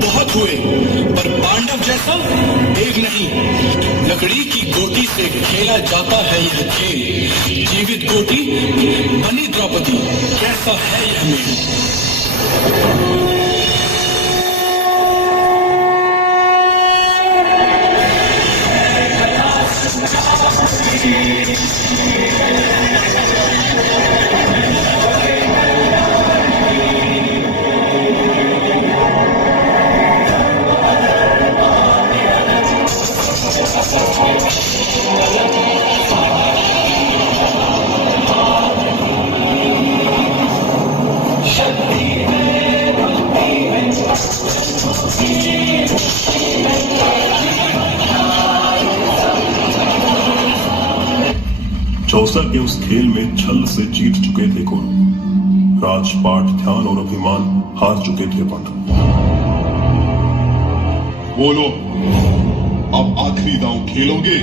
बहुत हुए, पर पांडव जैसा एक नहीं। लकड़ी की गोटी से खेला जाता है यह खेल, जीवित गोटी बनी द्रौपदी, कैसा है यह मेल। चौसा के उस खेल में छल से जीत चुके थे कौरव। राजपाट, ध्यान और अभिमान हार चुके थे पांडव। बोलो, अब आखिरी दांव खेलोगे?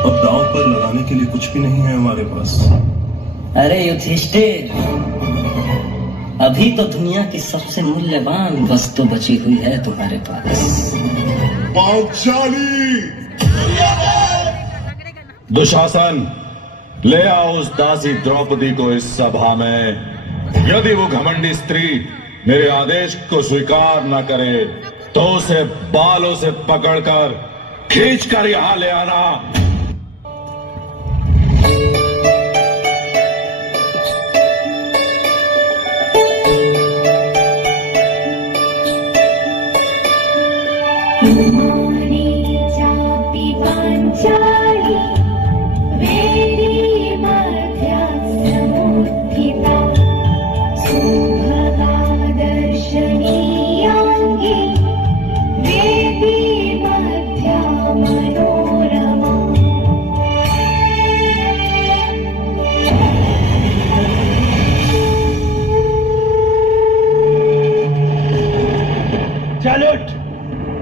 अब दांव पर लगाने के लिए कुछ भी नहीं है हमारे पास। अरे युधिष्ठिर, अभी तो दुनिया की सबसे मूल्यवान वस्तु बची हुई है तुम्हारे पास, पांचाली। दुशासन, ले आओ उस दासी द्रौपदी को इस सभा में। यदि वो घमंडी स्त्री मेरे आदेश को स्वीकार न करे तो उसे बालों से पकड़कर खींचकर यहां ले आना।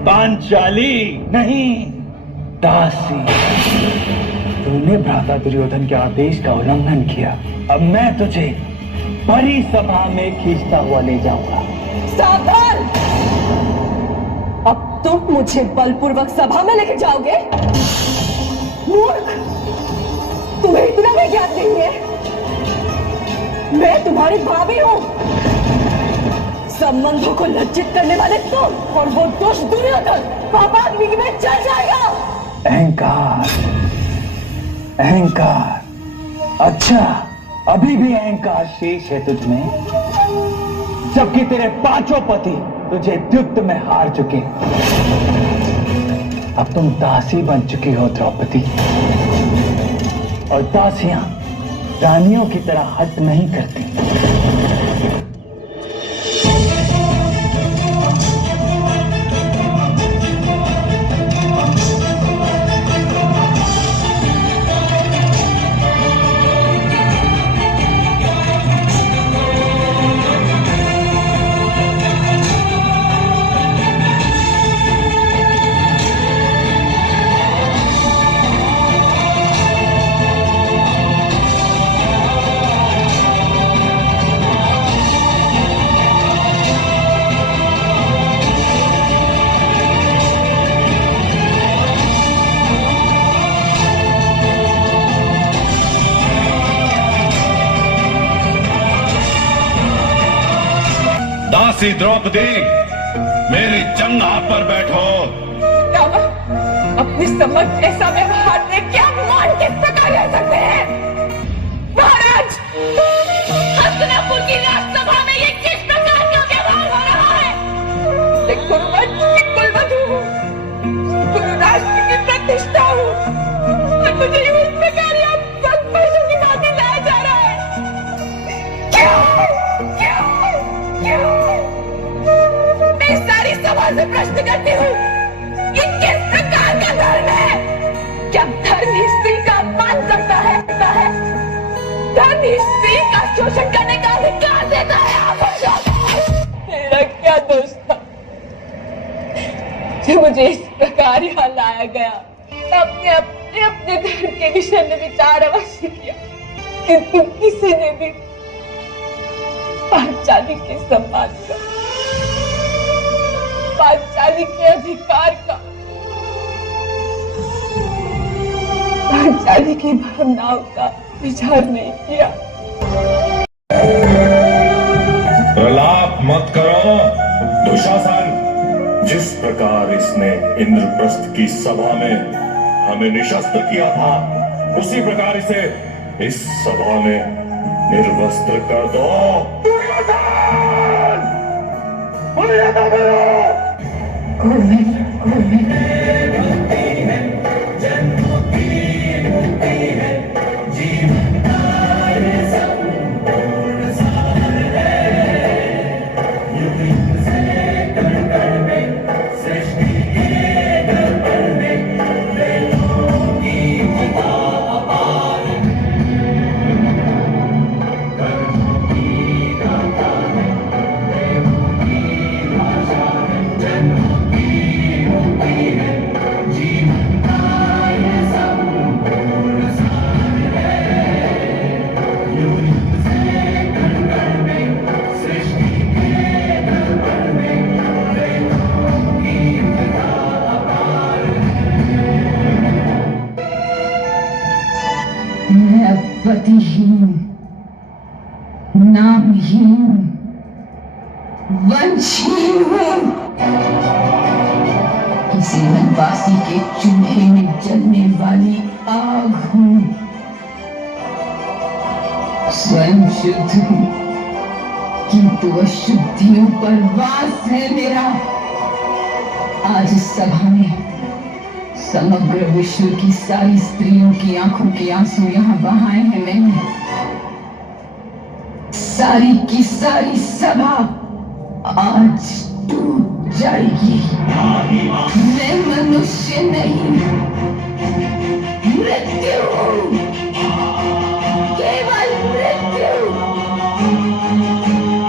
पांचाली नहीं, दासी। तूने भ्राता दुर्योधन के आदेश का उल्लंघन किया। अब मैं तुझे बड़ी सभा में खींचता हुआ ले जाऊंगा। सावधान! अब तुम मुझे बलपूर्वक सभा में लेके जाओगे? मूर्ख! तुम्हें इतना भी ज्ञान नहीं है। मैं तुम्हारी भाभी हूं। संबंधों को लज्जित करने वाले तुम और वो दुष्ट दुर्योधन पापाग्नि में चल जाएगा। अहंकार, अहंकार। अच्छा, अभी भी अहंकार शेष है तुझमें, जबकि तेरे पांचों पति तुझे युद्ध में हार चुके। अब तुम दासी बन चुकी हो द्रौपदी, और दासियां रानियों की तरह हट नहीं करती। दासी द्रौपदी, मेरी जंघा पर बैठो। रामा, अपनी समझ ऐसा व्यवहार में क्या मान के सका रह सकते हैं? महाराज, हस्तिनापुर की राजसभा में ये किस प्रकार का व्यवहार हो रहा है? मैं कुरुवंश की कुलवधू हूँ, गुरु राष्ट्र की प्रतिष्ठा हूँ, और मुझे इस प्रकार यहाँ पशु की भांति लाया जा रहा है। क्यों? मैं सारी सभा से प्रश्न करती हूँ, ये किस प्रकार का धर्म है? क्या धर्म ही स्त्री का अपमान करता है? धर्म ही स्त्री का शोषण करने का अधिकार देता है? मेरा क्या दोष था जो मुझे इस प्रकार यहाँ लाया गया? अपने अपने अपने धर्म के विषय में विचार अवश्य किया, किंतु किसी ने भी पांचाली के सम्मान का पांचाली के अधिकार का, पांचाली की भावनाओं का विचार नहीं किया। प्रलाप मत करो दुशासन। जिस प्रकार इसने इंद्रप्रस्थ की सभा में हमें निशस्त्र किया था, उसी प्रकार इसे इस सभा में निर्वस्त्र कर दो। मर्यादा करो। पतिहीन, नामहीन, वंशहीन हूँ। किसी वनवासी के चूल्हे में जलने वाली आग हूँ। स्वयं शुद्ध हूँ, किंतु अशुद्धियों पर वास है मेरा। आज इस सभा में समग्र विश्व की सारी स्त्रियों की आंखों के आंसू यहाँ बहाए हैं मैंने। सारी की सारी सभा आज टूट जाएगी। मैं मनुष्य नहीं, मृत्यु हूँ, केवल मृत्यु।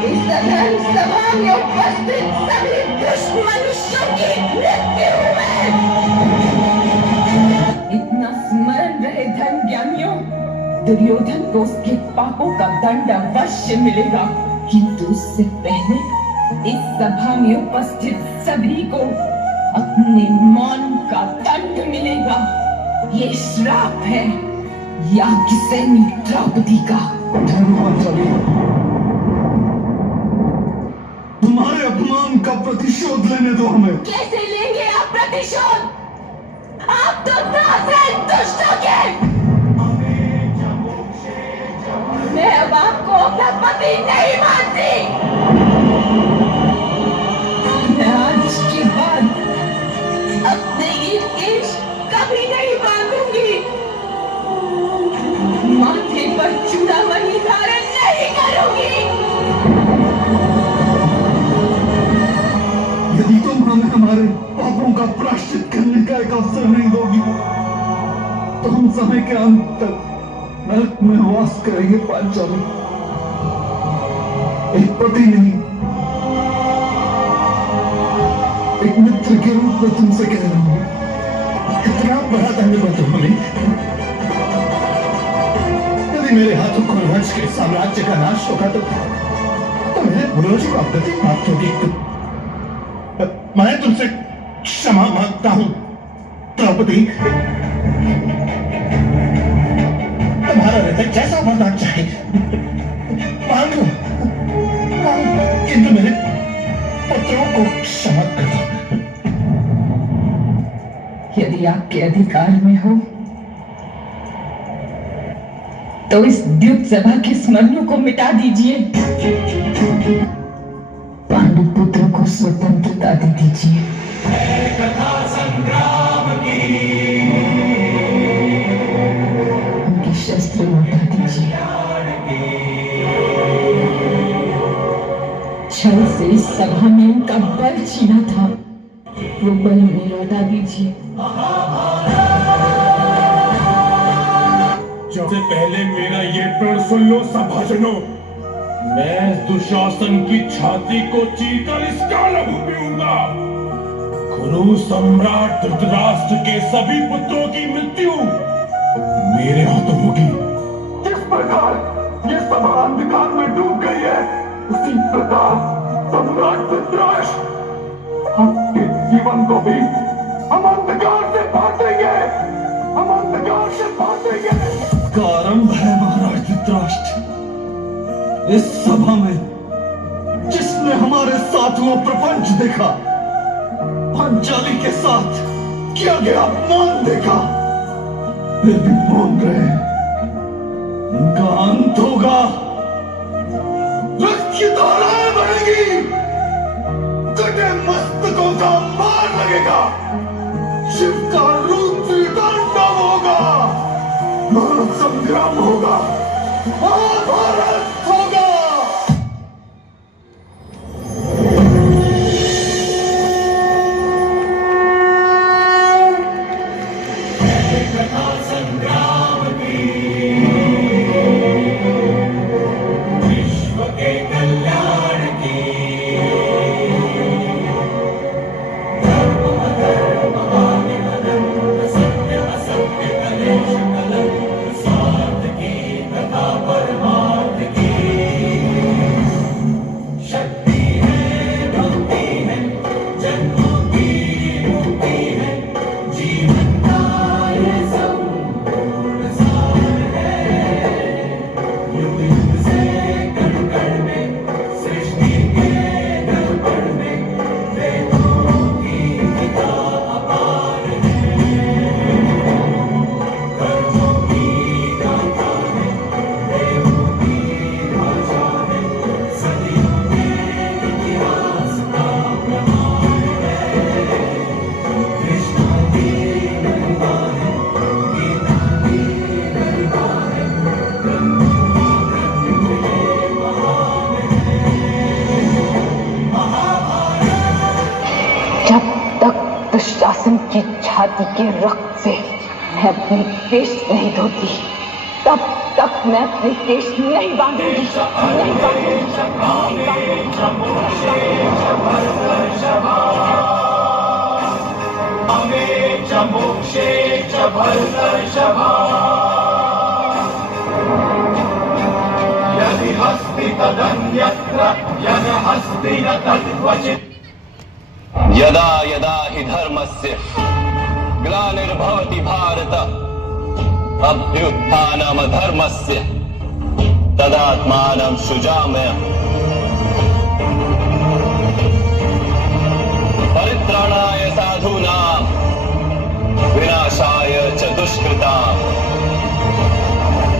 इस अधर्म सभा में उपस्थित सभी दुष्ट मनुष्यों की मृत्यु है। इतना स्मरण रहे धर्म ज्ञानियों, दुर्योधन को उसके पापों का दंड अवश्य मिलेगा, किंतु उससे पहले इस सभा में उपस्थित सभी को अपने मौन का दंड मिलेगा। ये श्राप है याज्ञसेनी द्रौपदी का। तुम्हारे अपमान का प्रतिशोध लेने दो हमें। कैसे लेंगे आप प्रतिशोध? आप तो दास हैं दुष्टों के। मैं अब आपको अपना पति नहीं मानती। मैं आज के बाद अपने ये केश कभी नहीं बांधूंगी। माथे पर चूड़ामणि धारण नहीं करूंगी। यदि तुम हमें हमारे पापों का प्रायश्चित करने का एक अवसर नहीं दोगी, तो हम समय के अंत तक नरक में वास करेंगे। पांचाली, एक पति नहीं, एक मित्र के रूप में तुमसे कह रहा हूं, इतना बड़ा दंड दो हमें। यदि मेरे हाथों कुरुवंश के साम्राज्य का नाश होगा तो मेरे पूर्वज को आपत्ति प्राप्त होगी। मैं तुमसे क्षमा मांगता हूं द्रौपदी। तुम्हारा हृदय जैसा बनना चाहे मांग लो, किंतु मेरे पुत्रों को क्षमा कर दो। यदि आपके अधिकार में हो तो इस द्युत सभा के स्मरणों को मिटा दीजिए। पांडु पुत्रों को स्वतंत्रता दे दीजिए। उनके शस्त्र लौटा दीजिए। छल से इस सभा में उनका बल छीना था, वो बल उन्हें लौटा दीजिए। सबसे पहले मेरा ये प्रण सुन लो सभाजनों। मैं दुशासन की छाती को चीरकर इसका लहू पीऊंगा। कुरु सम्राट धृतराष्ट्र के सभी पुत्रों की मृत्यु मेरे हाथों होगी। जिस प्रकार ये सभा अंधकार में डूब गई है, उसी प्रकार सम्राट धृतराष्ट्र आपके जीवन को भी हम अंधकार से बांटेंगे, हम अंधकार से बांटेंगे। प्रारंभ है महाराज धृतराष्ट्र। इस सभा में जिसने हमारे साथ वो प्रपंच देखा, पांचाली के साथ किया गया अपमान देखा, वे भी मौन रहे। उनका अंत होगा, रक्त की धाराएं बढ़ेगी, कटे मस्तकों का मार लगेगा, शिव का रुद्र तांडव होगा, महासंग्राम होगा, महाभारत होगा। दुशासन की छाती के रक्त से मैं अपनी केश नहीं धोती, तब तक मैं अपने केश नहीं बांधूंगी, नहीं यदि हस्ति तदन्यत्र यद हस्ति न तद्वचित्। यदा यदा हि धर्मस्य ग्लानिर्भवति भारत अभ्युत्थानम् अधर्मस्य तदात्मानं सृजाम्यहम्। परित्राणाय साधूनां विनाशाय च दुष्कृतां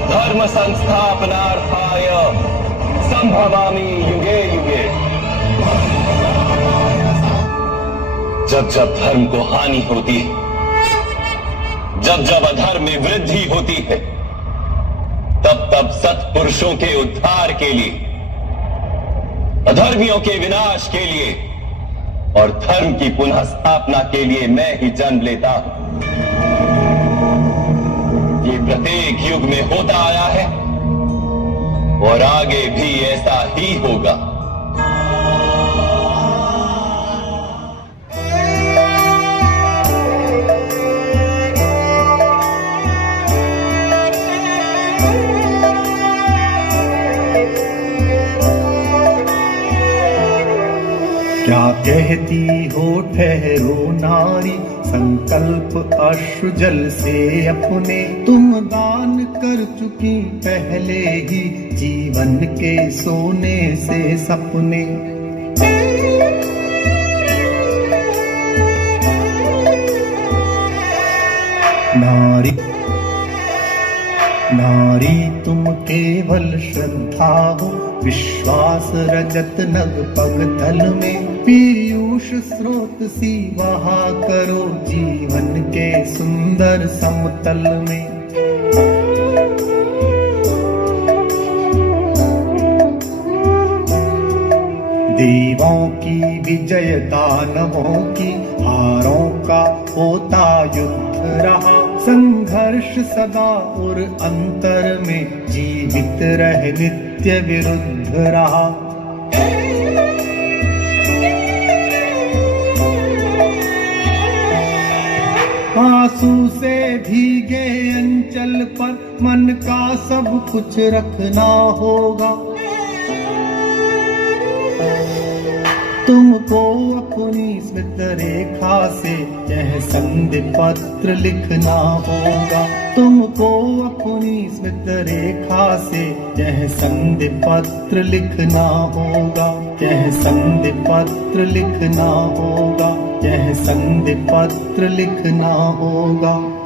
धर्म संस्थापनार्थाय संभवामि युगे युगे। जब जब धर्म को हानि होती है, जब जब अधर्म में वृद्धि होती है, तब तब सत्पुरुषों के उद्धार के लिए, अधर्मियों के विनाश के लिए और धर्म की पुनः स्थापना के लिए मैं ही जन्म लेता हूं। ये प्रत्येक युग में होता आया है और आगे भी ऐसा ही होगा। क्या कहती हो ठहरो नारी, संकल्प अश्रु जल से अपने तुम दान कर चुकी पहले ही जीवन के सोने से सपने। नारी नारी तुम केवल श्रद्धा हो, विश्वास रजत नग पग तल में, पीयूष स्रोत सी बहा करो जीवन के सुंदर समतल में। देवों की विजय दानवों की हारों का होता युद्ध रहा, संघर्ष सदा और अंतर में जीवित रह नित्य विरुद्ध रहा। आंसू से भीगे अंचल पर मन का सब कुछ रखना होगा, तुमको अपनी स्मृत रेखा से यह संधि पत्र लिखना होगा। तुमको अपनी स्मृत रेखा से यह संधि पत्र लिखना होगा। यह संधि पत्र लिखना होगा। यह संधि पत्र लिखना होगा।